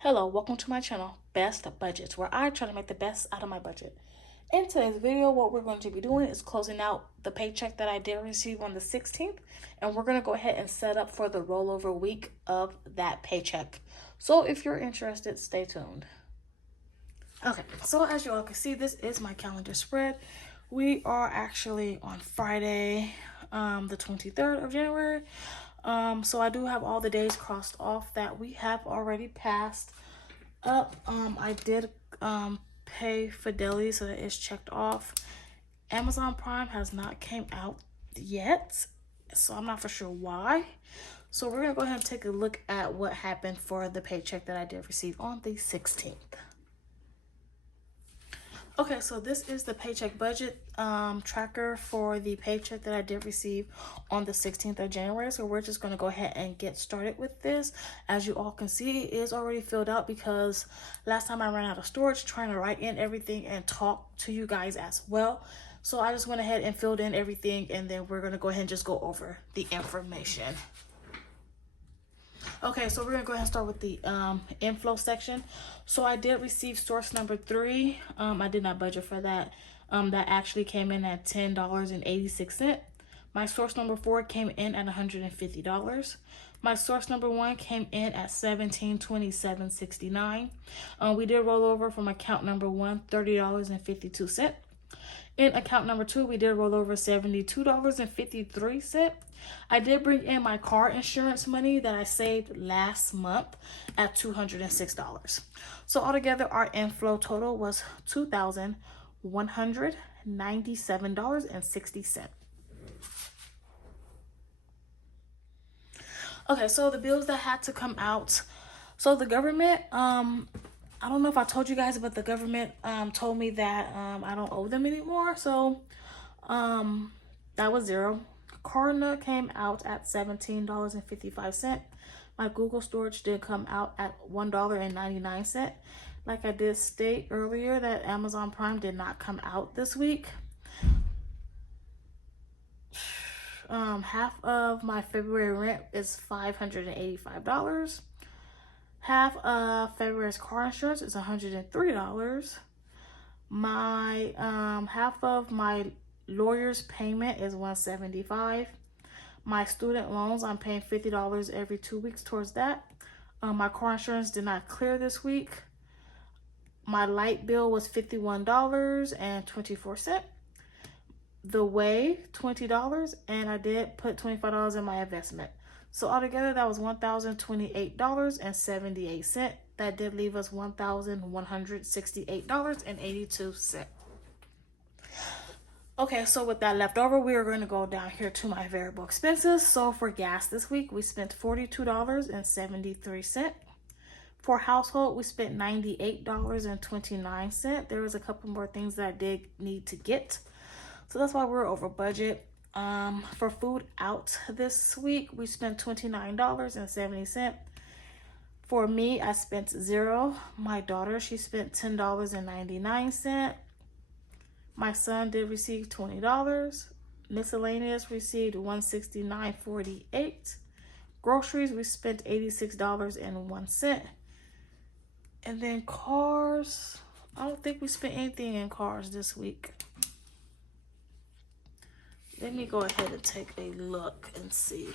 Hello, welcome to my channel, Best Budgets, where I try to make the best out of my budget. In today's video, what we're going to be doing is closing out the paycheck that I did receive on the 16th, and we're going to go ahead and set up for the rollover week of that paycheck. So if you're interested, stay tuned. Okay, so as you all can see, this is my calendar spread. We are actually on Friday, the 23rd of January. So I do have all the days crossed off that we have already passed up. I did pay Fidelity, so that is checked off. Amazon Prime has not came out yet, so I'm not for sure why. So we're gonna go ahead and take a look at what happened for the paycheck that I did receive on the 16th. Okay, so this is the paycheck budget tracker for the paycheck that I did receive on the 16th of January. So we're just going to go ahead and get started with this. As you all can see, it is already filled out because last time I ran out of storage trying to write in everything and talk to you guys as well. So I just went ahead and filled in everything, and then we're going to go ahead and just go over the information. Okay, so we're gonna go ahead and start with the inflow section. So I did receive source number 3. I did not budget for that. That actually came in at $10.86. My source number 4 came in at $150. My source number 1 came in at $17.27.69. We did roll over from account number 1, $30.52. In account number 2, we did roll over $72.53. I did bring in my car insurance money that I saved last month at $206. So altogether, our inflow total was $2,197.60. Okay, so the bills that had to come out. So the government, I don't know if I told you guys, but the government told me that I don't owe them anymore. So that was zero. Klarna came out at $17.55. My Google storage did come out at $1.99. Like I did state earlier, that Amazon Prime did not come out this week. Half of my February rent is $585. Half of February's car insurance is $103. My half of my lawyer's payment is $175. My student loans, I'm paying $50 every 2 weeks towards that. My car insurance did not clear this week. My light bill was $51.24. The way, $20, and I did put $25 in my investment. So altogether, that was $1,028.78. That did leave us $1,168.82. Okay, so with that left over, we are going to go down here to my variable expenses. So for gas this week, we spent $42.73. For household, we spent $98.29. There was a couple more things that I did need to get, so that's why we're over budget. For food out this week, we spent $29.70. For me, I spent $0. My daughter, she spent $10.99. My son did receive $20. Miscellaneous received $169.48. Groceries, we spent $86.01. And then cars, I don't think we spent anything in cars this week. Let me go ahead and take a look and see.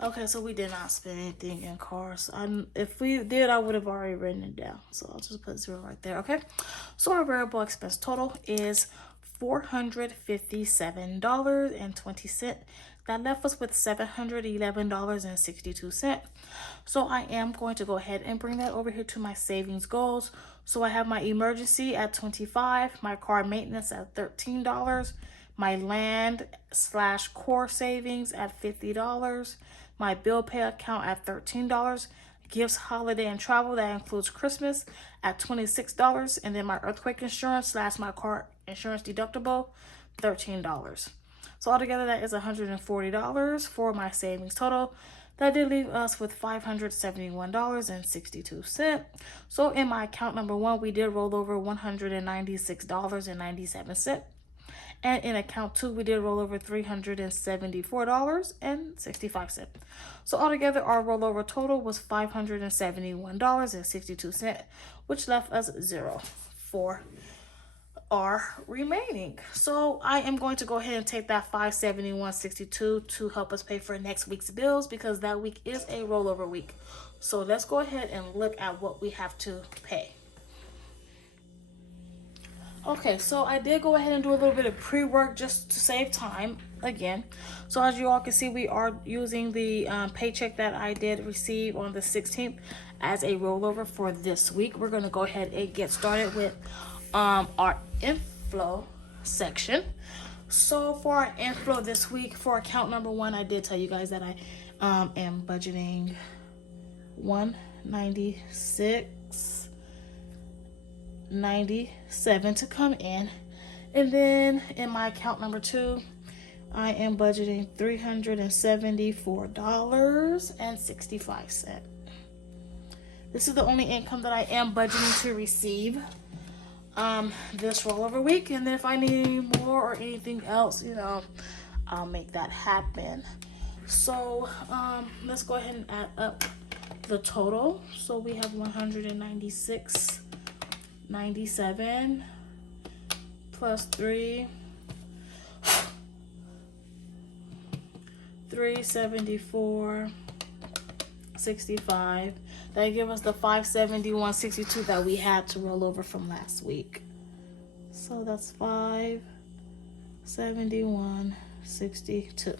Okay, so we did not spend anything in cars. If we did, I would have already written it down. So I'll just put $0 right there, okay? So our variable expense total is $457.20. That left us with $711.62. So I am going to go ahead and bring that over here to my savings goals. So I have my emergency at $25, my car maintenance at $13, my land/core savings at $50, my bill pay account at $13, gifts, holiday, and travel, that includes Christmas, at $26, and then my earthquake insurance / my car insurance deductible, $13. So altogether, that is $140 for my savings total. That did leave us with $571.62. So in my account number 1, we did roll over $196.97. And in account 2, we did roll over $374.65. So altogether, our rollover total was $571.62, which left us zero for are remaining. So I am going to go ahead and take that $571.62 to help us pay for next week's bills, because that week is a rollover week. So let's go ahead and look at what we have to pay. Okay, so I did go ahead and do a little bit of pre-work just to save time again. So as you all can see, we are using the paycheck that I did receive on the 16th as a rollover for this week. We're going to go ahead and get started with our inflow section. So for our inflow this week, for account number 1, I did tell you guys that I am budgeting $196.97 to come in, and then in my account number 2, I am budgeting $374.65. This is the only income that I am budgeting to receive this rollover week, and then if I need more or anything else, I'll make that happen. So let's go ahead and add up the total. So we have $196.97 plus $374.65. That give us the $571.62 that we had to roll over from last week. So that's $571.62.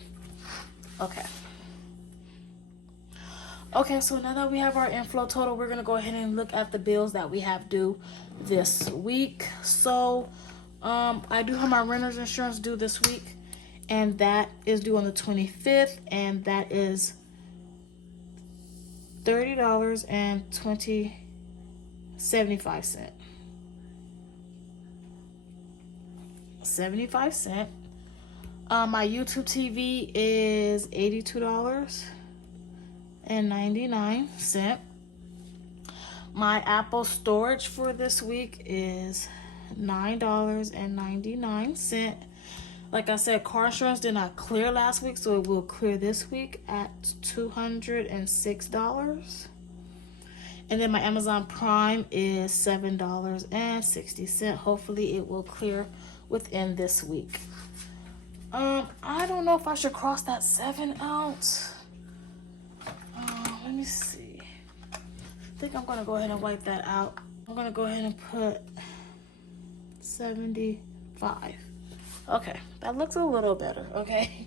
Okay, so now that we have our inflow total, we're going to go ahead and look at the bills that we have due this week. So I do have my renter's insurance due this week, and that is due on the 25th, and that is $30.75. My YouTube TV is $82.99. My Apple storage for this week is $9.99. Like I said, car insurance did not clear last week, so it will clear this week at $206. And then my Amazon Prime is $7.60. Hopefully it will clear within this week. I don't know if I should cross that 7 out. Let me see. I think I'm gonna go ahead and wipe that out. I'm gonna go ahead and put 75. Okay, that looks a little better. Okay,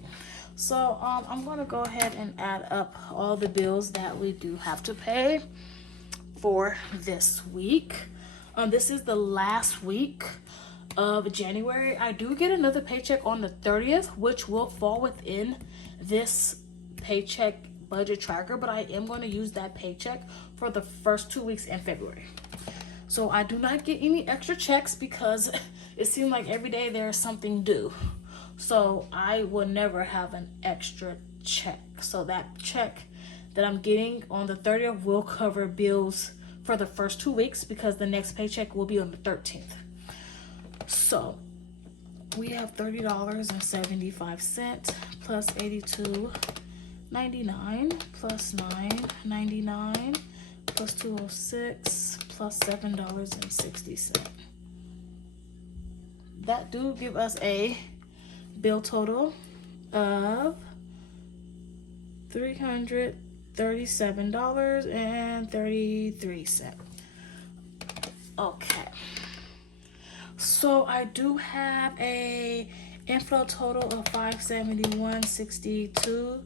so I'm gonna go ahead and add up all the bills that we do have to pay for this week. This is the last week of January. I do get another paycheck on the 30th, which will fall within this paycheck budget tracker, but I am going to use that paycheck for the first 2 weeks in February. So I do not get any extra checks because it seemed like every day there's something due. So I will never have an extra check. So that check that I'm getting on the 30th will cover bills for the first 2 weeks, because the next paycheck will be on the 13th. So we have $30.75 plus $82.99 plus $9.99 plus $206 plus $7.60. That do give us a bill total of $337.33. Okay. So I do have a inflow total of $571.62.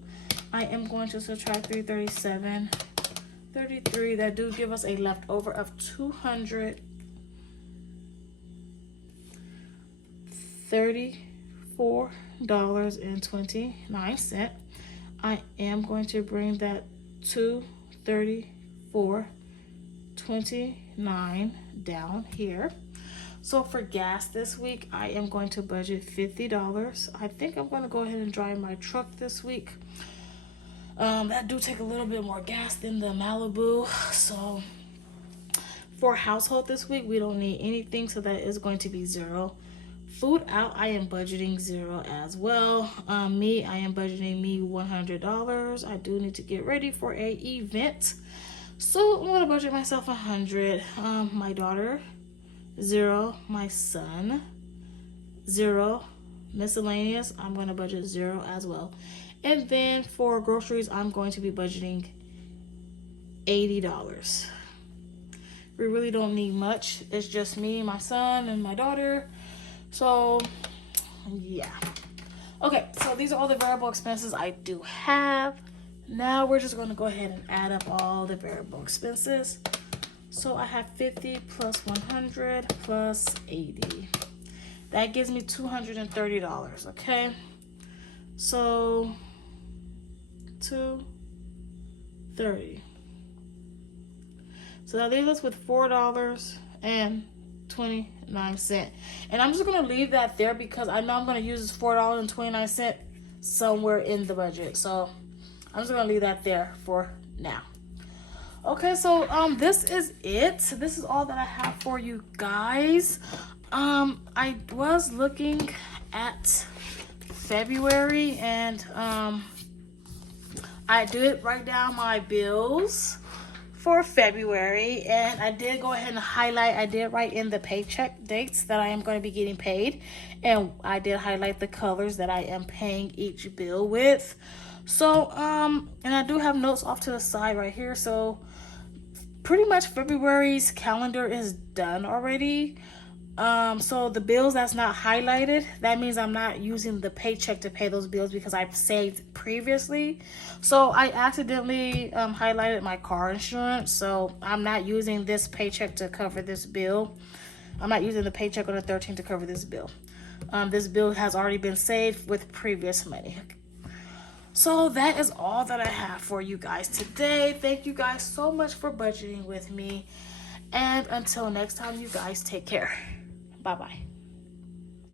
I am going to subtract $337.33. That do give us a leftover of $234.29. I am going to bring that to $34.29 down here. So for gas this week, I am going to budget $50. I think I'm going to go ahead and drive my truck this week. That do take a little bit more gas than the Malibu. So for household this week, we don't need anything, so that is going to be $0 Food out, I am budgeting $0 as well. I am budgeting me $100. I do need to get ready for a event, so I'm gonna budget myself $100. My daughter, $0. My son, $0. Miscellaneous, I'm gonna budget $0 as well. And then for groceries, I'm going to be budgeting $80. We really don't need much. It's just me, my son, and my daughter. So, yeah. Okay, so these are all the variable expenses I do have. Now we're just going to go ahead and add up all the variable expenses. So I have 50 plus 100 plus 80. That gives me $230, okay? So, 230. So that leaves us with $4.29. And I'm just going to leave that there because I know I'm going to use this $4.29 somewhere in the budget. So I'm just going to leave that there for now. Okay, so this is it. This is all that I have for you guys. I was looking at February and I did write down my bills for February, and I did go ahead and highlight, I did write in the paycheck dates that I am going to be getting paid, and I did highlight the colors that I am paying each bill with. So and I do have notes off to the side right here. So pretty much February's calendar is done already. So the bills that's not highlighted, that means I'm not using the paycheck to pay those bills because I've saved previously. So I accidentally highlighted my car insurance. So I'm not using this paycheck to cover this bill. I'm not using the paycheck on the 13th to cover this bill. This bill has already been saved with previous money. So that is all that I have for you guys today. Thank you guys so much for budgeting with me. And until next time, you guys take care. Bye-bye.